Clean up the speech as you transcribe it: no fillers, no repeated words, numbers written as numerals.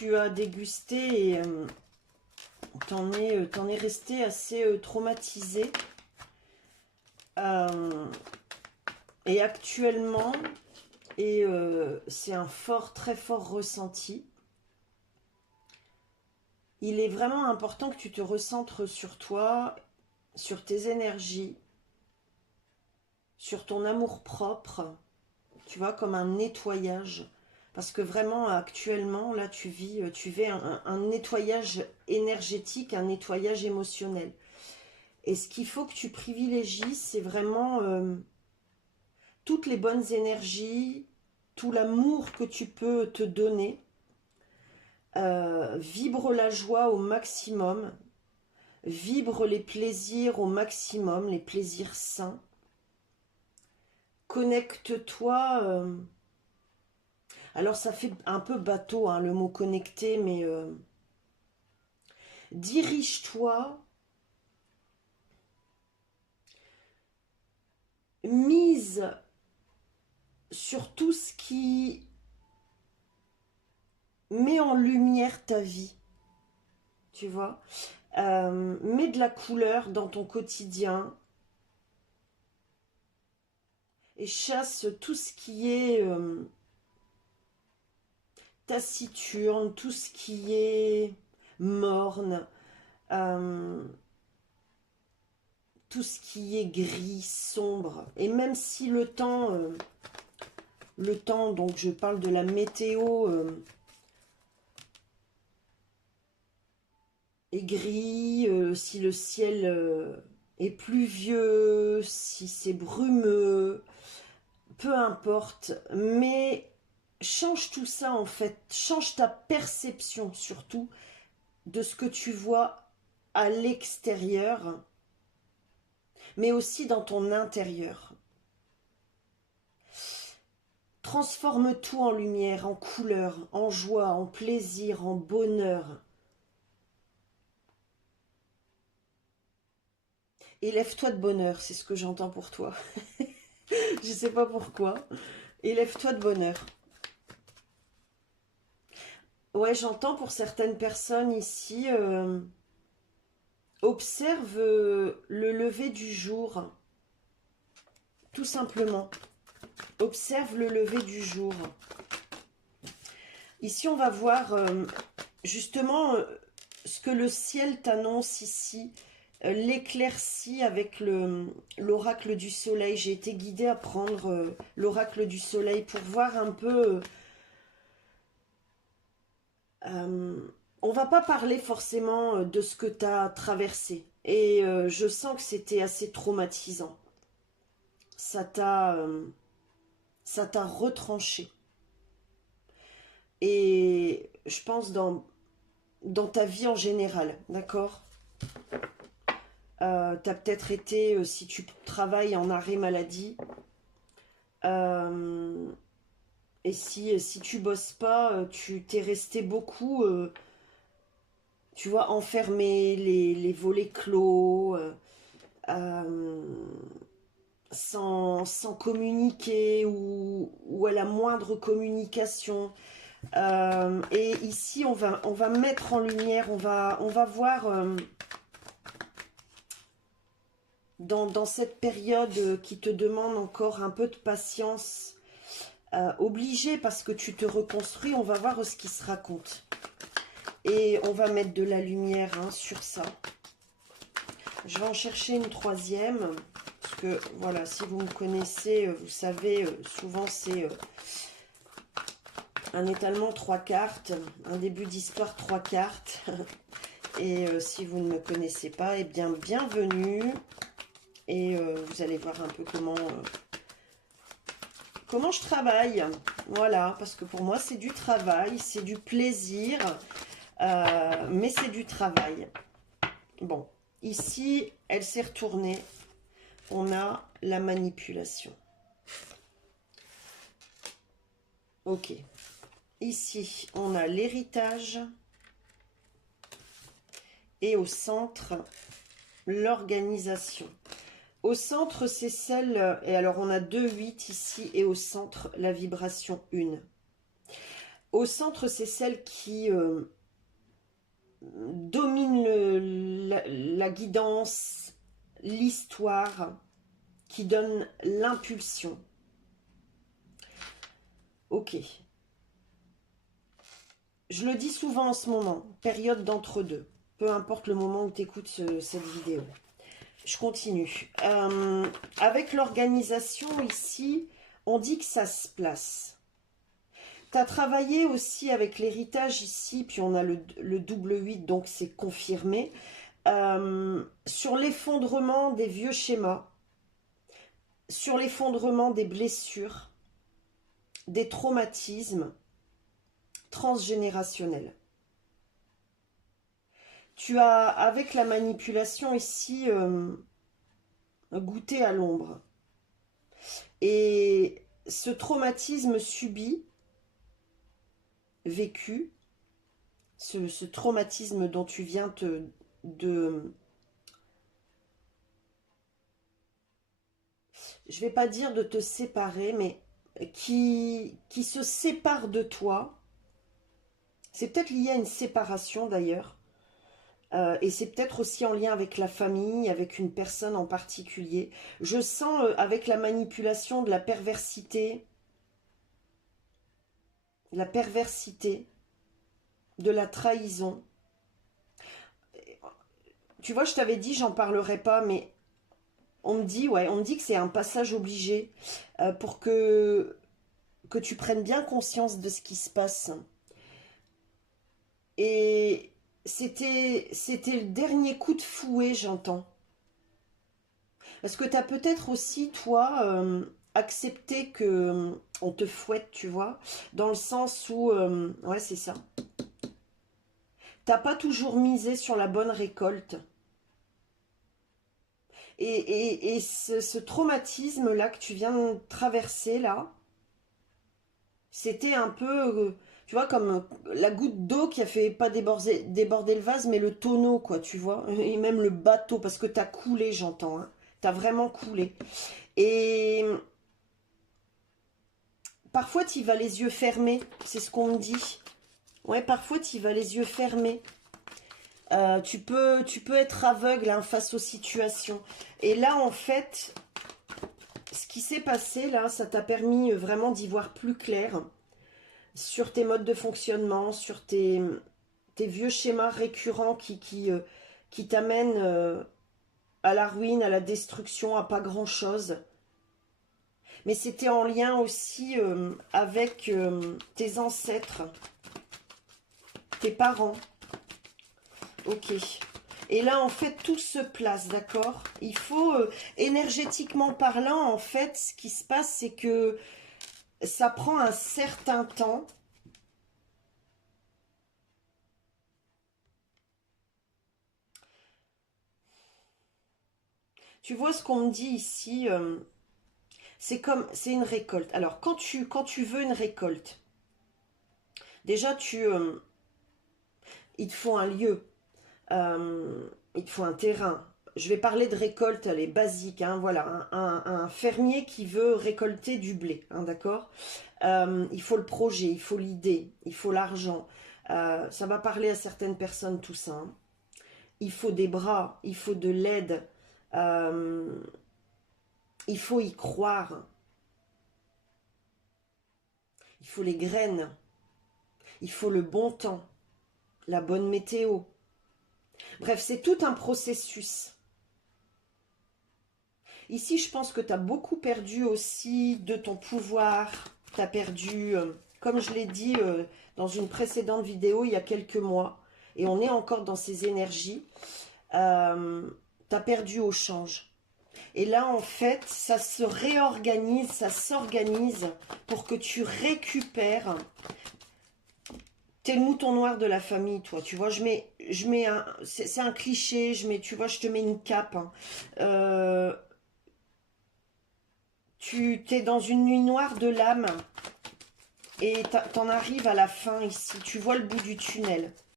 tu as dégusté et t'en es resté assez traumatisé. Et actuellement, c'est un très fort ressenti. Il est vraiment important que tu te recentres sur toi, sur tes énergies, sur ton amour-propre, tu vois, comme un nettoyage. Parce que vraiment, actuellement, là, tu vis un nettoyage énergétique, un nettoyage émotionnel. Et ce qu'il faut que tu privilégies, c'est vraiment toutes les bonnes énergies, tout l'amour que tu peux te donner. Vibre la joie au maximum. Vibre les plaisirs au maximum, les plaisirs sains. Connecte-toi. Alors ça fait un peu bateau, hein, le mot connecté, mais dirige-toi, mise sur tout ce qui met en lumière ta vie, tu vois. Mets de la couleur dans ton quotidien et chasse tout ce qui est taciturne, tout ce qui est morne, tout ce qui est gris, sombre. Et même si le temps, donc je parle de la météo, est gris, si le ciel est pluvieux, si c'est brumeux, peu importe, mais change tout ça en fait, change ta perception surtout de ce que tu vois à l'extérieur, mais aussi dans ton intérieur. Transforme tout en lumière, en couleur, en joie, en plaisir, en bonheur. Élève-toi de bonheur, c'est ce que j'entends pour toi. Je ne sais pas pourquoi. Élève-toi de bonheur. Ouais, j'entends pour certaines personnes ici, observe le lever du jour, tout simplement. Observe le lever du jour. Ici, on va voir justement ce que le ciel t'annonce ici, l'éclaircie avec l'oracle du soleil. J'ai été guidée à prendre l'oracle du soleil pour voir un peu... on va pas parler forcément de ce que tu as traversé. Et je sens que c'était assez traumatisant. Ça t'a retranché. Et je pense dans ta vie en général, d'accord? Tu as peut-être été, si tu travailles en arrêt maladie, et si tu bosses pas, tu t'es resté beaucoup, tu vois, enfermé, les volets clos, euh, sans communiquer ou à la moindre communication. Et ici, on va mettre en lumière, on va voir dans cette période qui te demande encore un peu de patience, obligé parce que tu te reconstruis, on va voir ce qui se raconte. Et on va mettre de la lumière sur ça. Je vais en chercher une troisième. Parce que, voilà, si vous me connaissez, vous savez, souvent c'est un étalement 3 cartes, un début d'histoire 3 cartes. Et si vous ne me connaissez pas, eh bien, bienvenue. Et vous allez voir un peu comment je travaille. Voilà, parce que pour moi, c'est du travail, c'est du plaisir, mais c'est du travail. Bon, ici, elle s'est retournée. On a la manipulation. Ok. Ici, on a l'héritage. Et au centre, l'organisation. Au centre, c'est celle... Et alors, on a 2 8 ici. Et au centre, la vibration 1. Au centre, c'est celle qui domine la guidance, l'histoire, qui donne l'impulsion. Ok. Je le dis souvent en ce moment, période d'entre-deux. Peu importe le moment où tu écoutes cette vidéo. Je continue. Avec l'organisation ici, on dit que ça se place. Tu as travaillé aussi avec l'héritage ici, puis on a le double 8, donc c'est confirmé. Sur l'effondrement des vieux schémas, sur l'effondrement des blessures, des traumatismes transgénérationnels. Tu as, avec la manipulation ici, goûté à l'ombre. Et ce traumatisme subi, vécu, ce traumatisme dont tu viens je vais pas dire de te séparer, mais qui se sépare de toi. C'est peut-être lié à une séparation d'ailleurs. Et c'est peut-être aussi en lien avec la famille, avec une personne en particulier. Je sens avec la manipulation de la perversité, de la trahison. Tu vois, je t'avais dit, j'en parlerai pas, mais on me dit, ouais, on me dit que c'est un passage obligé pour que tu prennes bien conscience de ce qui se passe. Et c'était le dernier coup de fouet, j'entends. Parce que tu as peut-être aussi, toi, accepté que on te fouette, tu vois, dans le sens où, ouais, c'est ça. T'as pas toujours misé sur la bonne récolte. Et ce traumatisme-là que tu viens de traverser, là, c'était un peu, tu vois, comme la goutte d'eau qui a fait pas déborder le vase, mais le tonneau, quoi, tu vois. Et même le bateau, parce que t'as coulé, j'entends, hein. T'as vraiment coulé. Et parfois, tu y vas les yeux fermés, c'est ce qu'on me dit. Ouais, parfois, tu y vas les yeux fermés. Tu peux être aveugle hein, face aux situations. Et là, en fait, ce qui s'est passé, là, ça t'a permis vraiment d'y voir plus clair sur tes modes de fonctionnement, sur tes vieux schémas récurrents qui t'amènent à la ruine, à la destruction, à pas grand-chose. Mais c'était en lien aussi avec tes ancêtres, tes parents. Ok. Et là, en fait, tout se place, d'accord? Il faut, énergétiquement parlant, en fait, ce qui se passe, c'est que ça prend un certain temps. Tu vois ce qu'on me dit ici, c'est une récolte. Alors, quand tu veux une récolte, déjà, il te faut un lieu, il te faut un terrain. Je vais parler de récolte, elle est basique, hein, voilà, un fermier qui veut récolter du blé, hein, d'accord? Il faut le projet, il faut l'idée, il faut l'argent. Ça va parler à certaines personnes tout ça, hein. Il faut des bras, il faut de l'aide, il faut y croire, il faut les graines, il faut le bon temps, la bonne météo. Bref, c'est tout un processus. Ici, je pense que tu as beaucoup perdu aussi de ton pouvoir. Tu as perdu, comme je l'ai dit dans une précédente vidéo il y a quelques mois, et on est encore dans ces énergies, tu as perdu au change. Et là, en fait, ça se réorganise, ça s'organise pour que tu récupères. T'es le mouton noir de la famille, toi. Tu vois, c'est un cliché. Tu vois, je te mets une cape, hein. Tu t'es dans une nuit noire de l'âme et t'en arrives à la fin ici. Tu vois le bout du tunnel.